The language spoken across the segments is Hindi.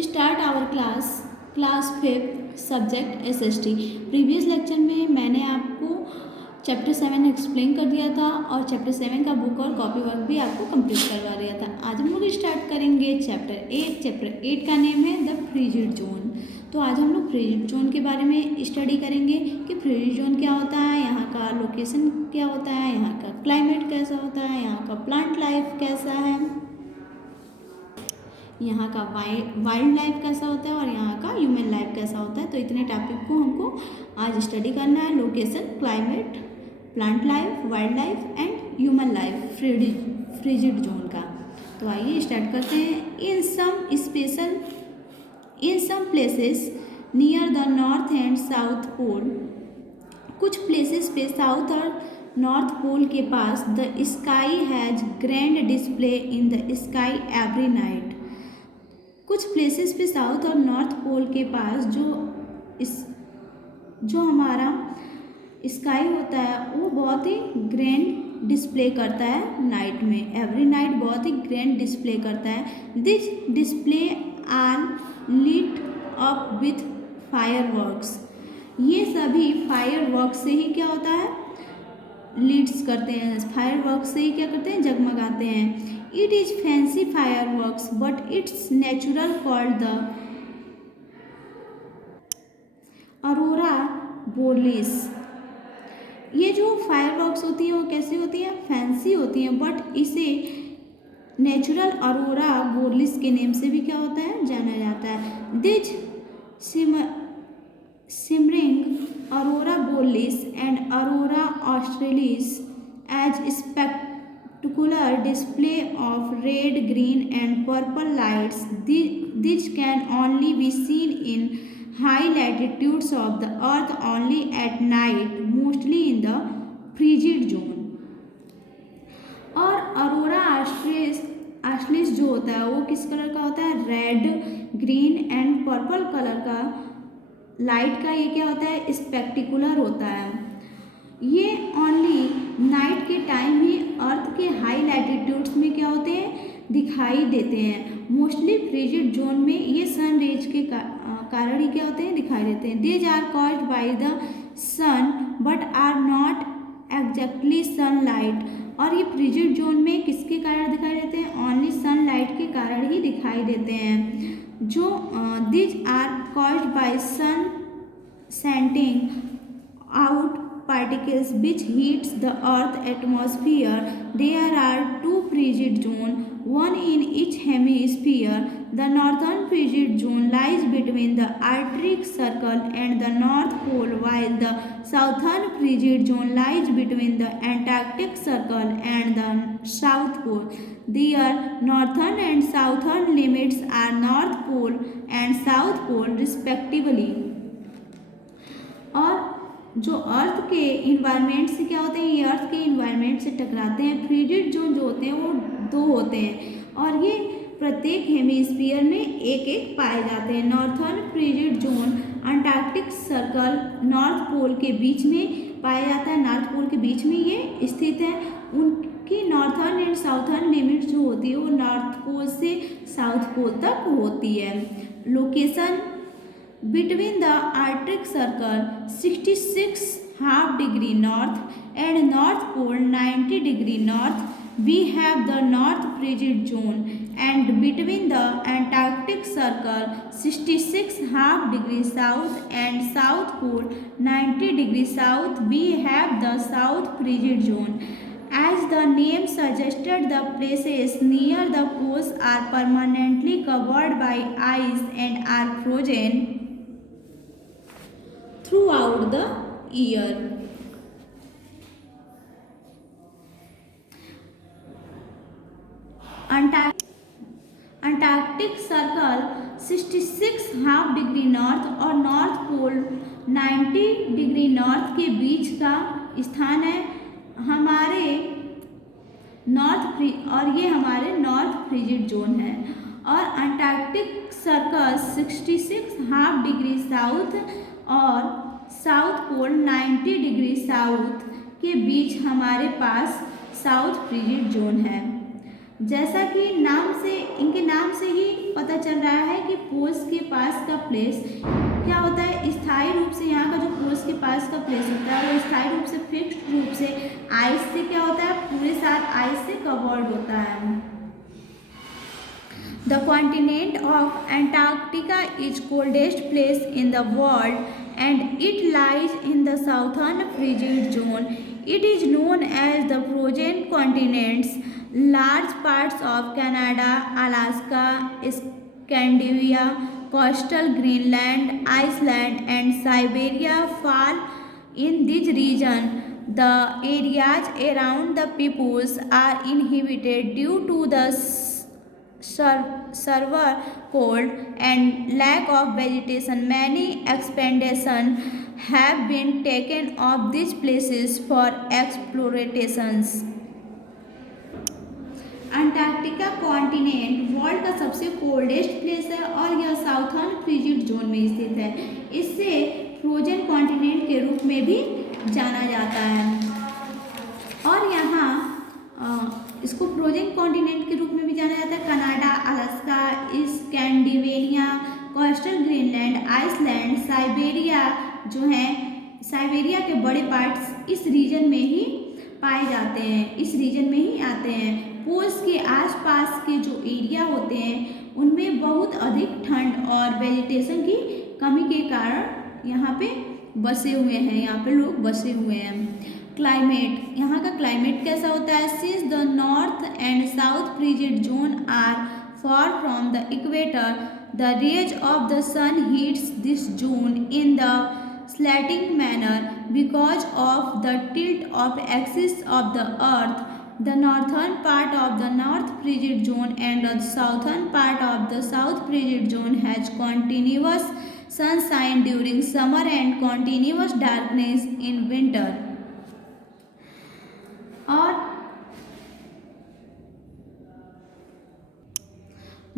Start our class 5 subject SST. Previous lecture में मैंने आपको चैप्टर 7 एक्सप्लेन कर दिया था और चैप्टर 7 का बुक और कॉपी वर्क भी आपको कंप्लीट करवा दिया था। आज हम लोग स्टार्ट करेंगे चैप्टर 8 का नेम है द फ्रिजिड जोन। तो आज हम लोग फ्रिजिड जोन के बारे में स्टडी करेंगे कि फ्रिजिड जोन क्या होता है, यहाँ का लोकेशन क्या होता है, यहाँ का क्लाइमेट कैसा होता है, यहाँ का प्लांट लाइफ कैसा है, यहाँ का वाइल्ड लाइफ कैसा होता है और यहाँ का ह्यूमन लाइफ कैसा होता है। तो इतने टॉपिक को हमको आज स्टडी करना है। Location, climate, plant life, wild life and human life frigid zone का। तो आइए स्टार्ट करते हैं। In some places near the north and south pole, कुछ प्लेसेस पे साउथ और नॉर्थ पोल के पास the sky has grand display in the sky every night. कुछ प्लेसेस पे साउथ और नॉर्थ पोल के पास जो हमारा स्काई होता है वो बहुत ही ग्रैंड डिस्प्ले करता है नाइट में। एवरी नाइट बहुत ही ग्रैंड डिस्प्ले करता है। This display are lit up with fireworks. ये सभी फायरवर्क्स से ही क्या होता है, लीड्स करते हैं। फायरवर्क्स से ही क्या करते हैं, जगमगाते हैं। It is fancy fireworks but it's natural called the aurora borealis. ये जो फायरवर्क्स होती हैं वो कैसी होती हैं, फैंसी होती हैं, बट इसे नेचुरल अरोरा बोर्लिस के नेम से भी क्या होता है, जाना जाता है। This shimmering aurora borealis and aurora australis as spectacular display of red, green and purple lights. This can only be seen in high latitudes of the earth only at night, mostly in the frigid zone. और अरोरा ऑस्ट्रेलिस जो होता है वो किस कलर का होता है, red, green and purple colour का लाइट का ये क्या होता है, स्पेक्टिकुलर होता है। ये ओनली नाइट के टाइम ही अर्थ के हाई लैटिट्यूड्स में क्या होते हैं, दिखाई देते हैं। मोस्टली फ्रिजिड जोन में ये सन रेज के कारण ही क्या होते हैं, दिखाई देते हैं। These are caused by the sun but are not exactly sunlight. और ये फ्रिजिड जोन में किसके कारण दिखाई देते हैं, ओनली सनलाइट के कारण ही दिखाई देते हैं। जो these are caused by sun sending out particles which heats the earth atmosphere. There are two frigid zones, one in each hemisphere. The northern frigid zone lies between the Arctic Circle and the North Pole, while the southern frigid zone lies between the Antarctic Circle and the South Pole. Their northern and southern limits are North Pole and South Pole respectively. और जो अर्थ के इन्वायरमेंट से क्या होते हैं, ये अर्थ के इन्वायरमेंट से टकराते हैं। फ्रिजिड जोन जो होते हैं वो दो होते हैं और ये प्रत्येक हेमिस्फीयर में एक एक पाए जाते हैं। Northern frigid zone Antarctic circle north pole के बीच में पाया जाता है, नॉर्थ पोल के बीच में ये स्थित है। उनकी नॉर्थर्न एंड साउथर्न लिमिट जो होती है वो नॉर्थ पोल से साउथ पोल तक होती है। Location between the Arctic Circle 66.5° north and North Pole 90° north, we have the North Frigid Zone, and between the Antarctic Circle 66.5° south and South Pole 90° south, we have the South Frigid Zone. As the name suggested, the places near the poles are permanently covered by ice and are frozen throughout the year. Antarctic circle 66.5° north और नॉर्थ पोल 90° नॉर्थ के बीच का स्थान है हमारे और ये हमारे नॉर्थ फ्रिजिड जोन है। और अंटार्कटिक सर्कल 66.5° साउथ और साउथ पोल 90° साउथ के बीच हमारे पास साउथ फ्रिजिड जोन है। जैसा कि इनके नाम से ही पता चल रहा है कि पोल्स के पास का प्लेस क्या होता है, स्थायी रूप से यहाँ का जो पोल्स के पास का प्लेस होता है वो स्थायी रूप से फिक्स्ड रूप से आइस से क्या होता है, पूरे साल आइस से कवर्ड होता है। The continent of Antarctica is coldest place in the world and it lies in the southern frigid zone. It is known as the frozen continents. Large parts of Canada, Alaska, Scandinavia, coastal Greenland, Iceland and Siberia fall in this region. The areas around the poles are inhabited due to the severe cold and lack of vegetation. Many expeditions have been taken of these places for explorations. Antarctica continent world का सबसे कोल्डेस्ट प्लेस है और यह साउथर्न फ्रिजिड जोन में स्थित है। इससे फ्रोजन कॉन्टिनेंट के रूप में भी जाना जाता है और यहाँ इसको फ्रोजन कॉन्टिनेंट के रूप में भी जाना जाता है। Canada, Alaska, Scandinavia, coastal Greenland, Iceland, Siberia जो हैं, साइबेरिया के बड़े पार्ट्स इस रीजन में ही पाए जाते हैं, इस रीजन में ही आते हैं। पोल्स के आसपास के जो एरिया होते हैं उनमें बहुत अधिक ठंड और वेजिटेशन की कमी के कारण यहाँ पे बसे हुए हैं, यहाँ पे लोग बसे हुए हैं। क्लाइमेट, यहाँ का क्लाइमेट कैसा होता है? Since the north and south frigid zone are far from the equator, the rays of the sun heats this zone in the slanting manner because of the tilt of axis of the earth. The northern part of the north frigid zone and the southern part of the south frigid zone has continuous sunshine during summer and continuous darkness in winter. और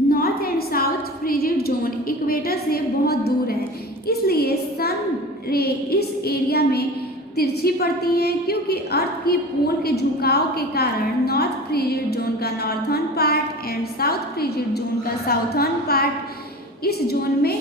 north and south frigid zone equator से बहुत दूर है, इसलिए सन रे इस एरिया में तिरछी पड़ती हैं क्योंकि अर्थ की पोल के झुकाव के कारण नॉर्थ फ्रिजिड जोन का northern part and south frigid zone का साउथर्न पार्ट इस जोन में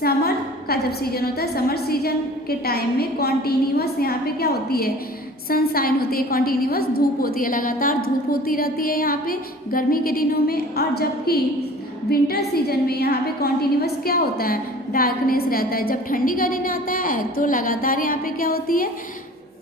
समर का जब सीजन होता है, समर सीजन के टाइम में कॉन्टीन्यूअस यहाँ पे क्या होती है, सनशाइन होती है, कॉन्टीन्यूअस धूप होती है, लगातार धूप होती रहती है यहाँ पे गर्मी के दिनों में। और जबकि विंटर सीजन में यहाँ पे कॉन्टीन्यूअस क्या होता है, डार्कनेस रहता है। जब ठंडी का दिन आता है तो लगातार यहाँ पे क्या होती है,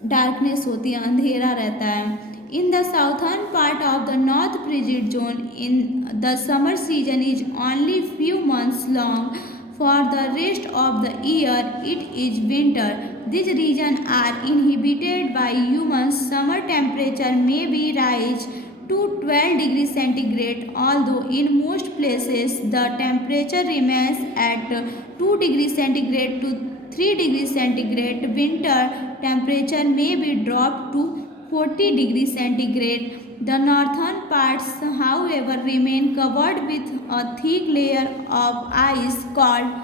डार्कनेस होती है, अंधेरा रहता है। In the southern part of the north frigid zone in the summer season is only few months long, for the rest of the year it is winter. These regions are inhabited by humans. Summer temperature may be rise to 12 degrees centigrade, although in most places the temperature remains at 2 degrees centigrade to 3 degrees centigrade. Winter temperature may be dropped to 40 degrees centigrade. The northern parts, however, remain covered with a thick layer of ice called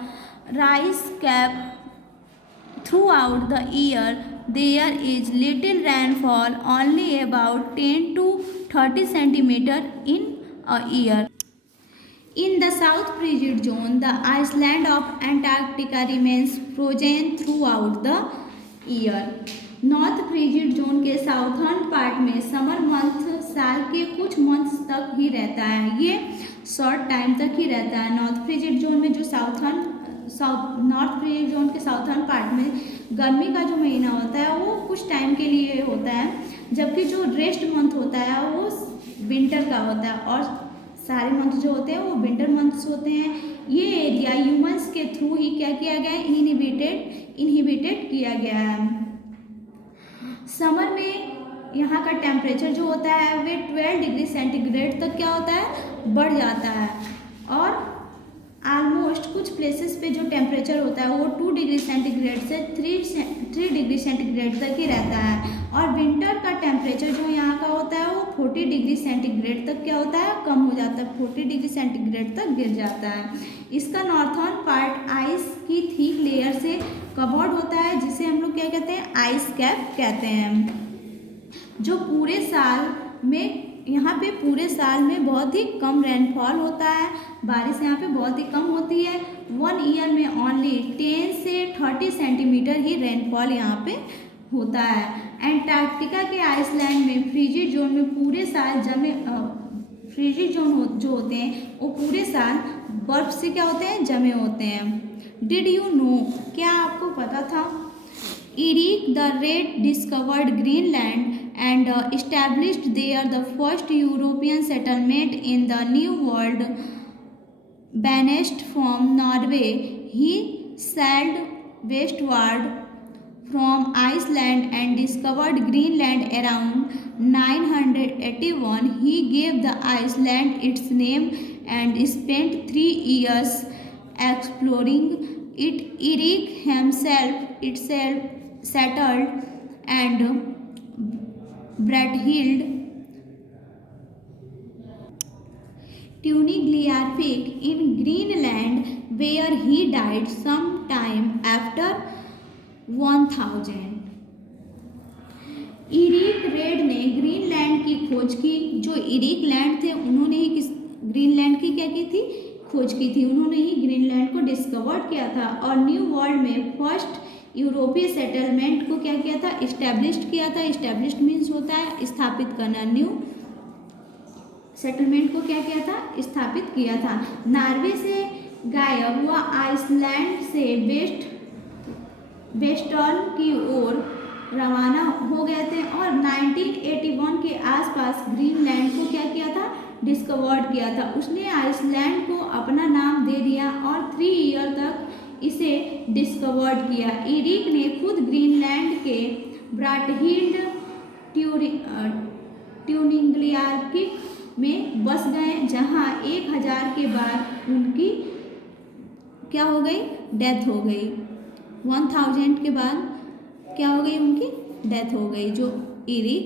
rice cap. Throughout the year, there is little rainfall, only about 10 to 30 centimeters in a year. In the South Frigid Zone, the island of Antarctica remains frozen throughout the year. North frigid zone के साउथर्न पार्ट में समर मंथ साल के कुछ मंथ्स तक ही रहता है, ये शॉर्ट टाइम तक ही रहता है। नॉर्थ फ्रिजिड जोन में जो नॉर्थ फ्रिजिड जोन के साउथर्न पार्ट में गर्मी का जो महीना होता है वो कुछ टाइम के लिए होता है, जबकि जो रेस्ट मंथ होता है वो विंटर का होता है और सारे मंथ जो होते हैं वो विंटर मंथ्स होते हैं। ये एरिया ह्यूमंस के थ्रू ही क्या किया गया है, इनहिबिटेड किया गया है। समर में यहाँ का टेम्परेचर जो होता है वे 12 डिग्री सेंटीग्रेड तक क्या होता है, बढ़ जाता है और ऑलमोस्ट कुछ प्लेसेस पे जो टेम्परेचर होता है वो 2 डिग्री सेंटीग्रेड से 3 डिग्री सेंटीग्रेड तक ही रहता है। और विंटर का टेम्परेचर जो यहाँ का होता है वो 40 डिग्री सेंटीग्रेड तक क्या होता है, कम हो जाता है, 40 डिग्री सेंटीग्रेड तक गिर जाता है। इसका नॉर्थर्न पार्ट आइस की थिक लेयर से कवर्ड होता है, जिसे हम लोग क्या कहते हैं, आइस कैप कहते हैं, जो पूरे साल में यहाँ पे पूरे साल में बहुत ही कम रेनफॉल होता है, बारिश यहाँ पे बहुत ही कम होती है। 1 ईयर में ओनली 10 से 30 सेंटीमीटर ही रेनफॉल यहाँ पे होता है। एंटार्क्टिका के आइसलैंड में फ्रीजी जोन में पूरे साल फ्रीजी जोन जो होते हैं वो पूरे साल बर्फ से क्या होते हैं, जमे होते हैं। डिड यू नो, क्या आपको पता था? Erik the Red discovered Greenland and established there the first European settlement in the New World. Banished from Norway, he sailed westward from Iceland and discovered Greenland around 981. He gave the Iceland its name and spent 3 years exploring it. Erik himself settled and Brathild Tunigliarvik in Greenland, where he died sometime after 1000. Eric red ने ग्रीनलैंड की खोज की। जो इरिक लैंड थे उन्होंने ही ग्रीनलैंड की क्या की थी, खोज की थी। उन्होंने ही ग्रीनलैंड को डिस्कवर किया था और न्यू वर्ल्ड में फर्स्ट यूरोपीय सेटलमेंट को क्या किया था, इस्टेब्लिश्ड किया था। इस्टेब्लिश्ड मीन्स होता है स्थापित करना। न्यू सेटलमेंट को क्या किया था, स्थापित किया था। नॉर्वे से गायब हुआ आइसलैंड से वेस्टर्न की ओर रवाना हो गए थे और 1981 के आसपास ग्रीनलैंड को क्या किया था, डिस्कवर्ड किया था। उसने आइसलैंड को अपना नाम दे दिया और 3 ईयर तक इसे डिस्कवर्ड किया। इरिक ने खुद ग्रीनलैंड के ब्राटहिल्ड ट्यूनिंग्लियार्किक में बस गए, जहां 1000 के बाद उनकी क्या हो गई, डेथ हो गई। 1000 के बाद क्या हो गई, उनकी डेथ हो गई। जो इरिक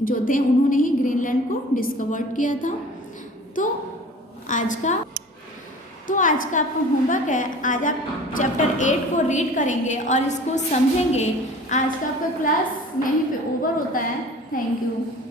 जो थे उन्होंने ही ग्रीनलैंड को डिस्कवर्ड किया था। तो आज का आपका होमवर्क है, आज आप चैप्टर 8 को रीड करेंगे और इसको समझेंगे। आज का आपका क्लास यहीं पे ओवर होता है। Thank you.